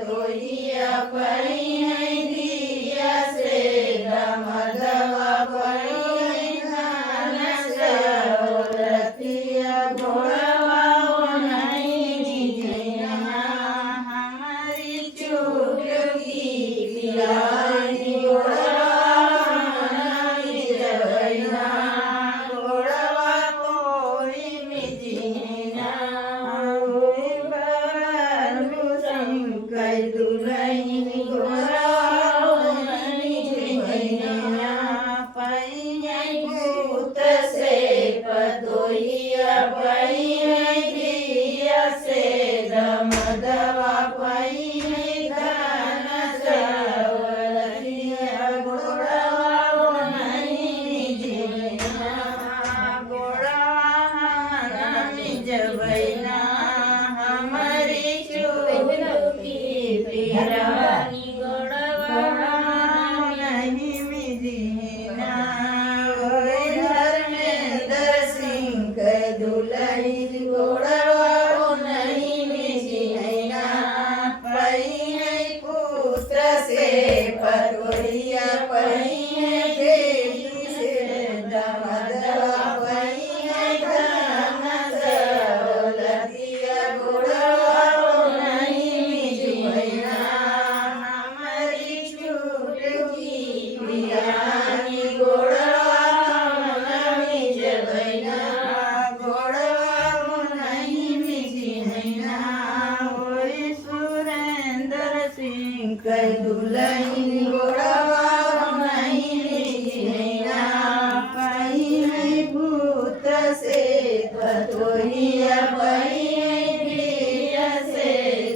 पतोहिया पड़ी है दिया से रमदवा पड़ी है धान सौलतिया घोड़वा नहीं जैना हमारी चूक की पियारी घोड़वा नहीं जैना घोड़वा तोरी मिजीना बालू शंकर दुलही घोड़वा नहीं जैना पैया भूत से पतोहिया पई है दिया से रमदवा पई है धान सौलतिया घोड़वा नहीं जैना घोड़वा नहीं जबैना हमारी चूकी पिरानी घोड़वा नहीं मिजीना धर्मेंद्र सिंह के दुलही घोड़वा नहीं मिजीना पई है पुत्र से पतोहिया पई है देवी से रमदवा पई है धान सौलतिया घोड़वा नहीं मिजीना हमारी चूटकी पियानी घोड़वा नहीं जबैना घोड़वा नहीं मिजीना होई सुरेंद्र सिंह के दुलही घोड़वा नहीं मिजीना पई है भूत से पतोहिया पई है दिया से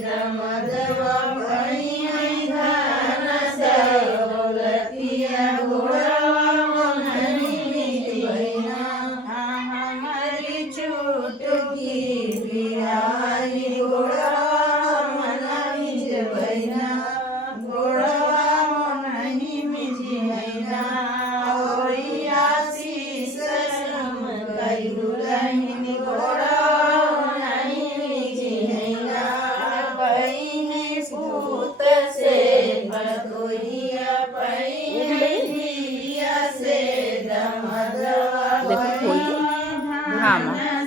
रमदवा पई है धान सौलतिया घोड़वा नहीं मिजीना हमारी चूटकी पियारी घोड़वा नहीं जबैना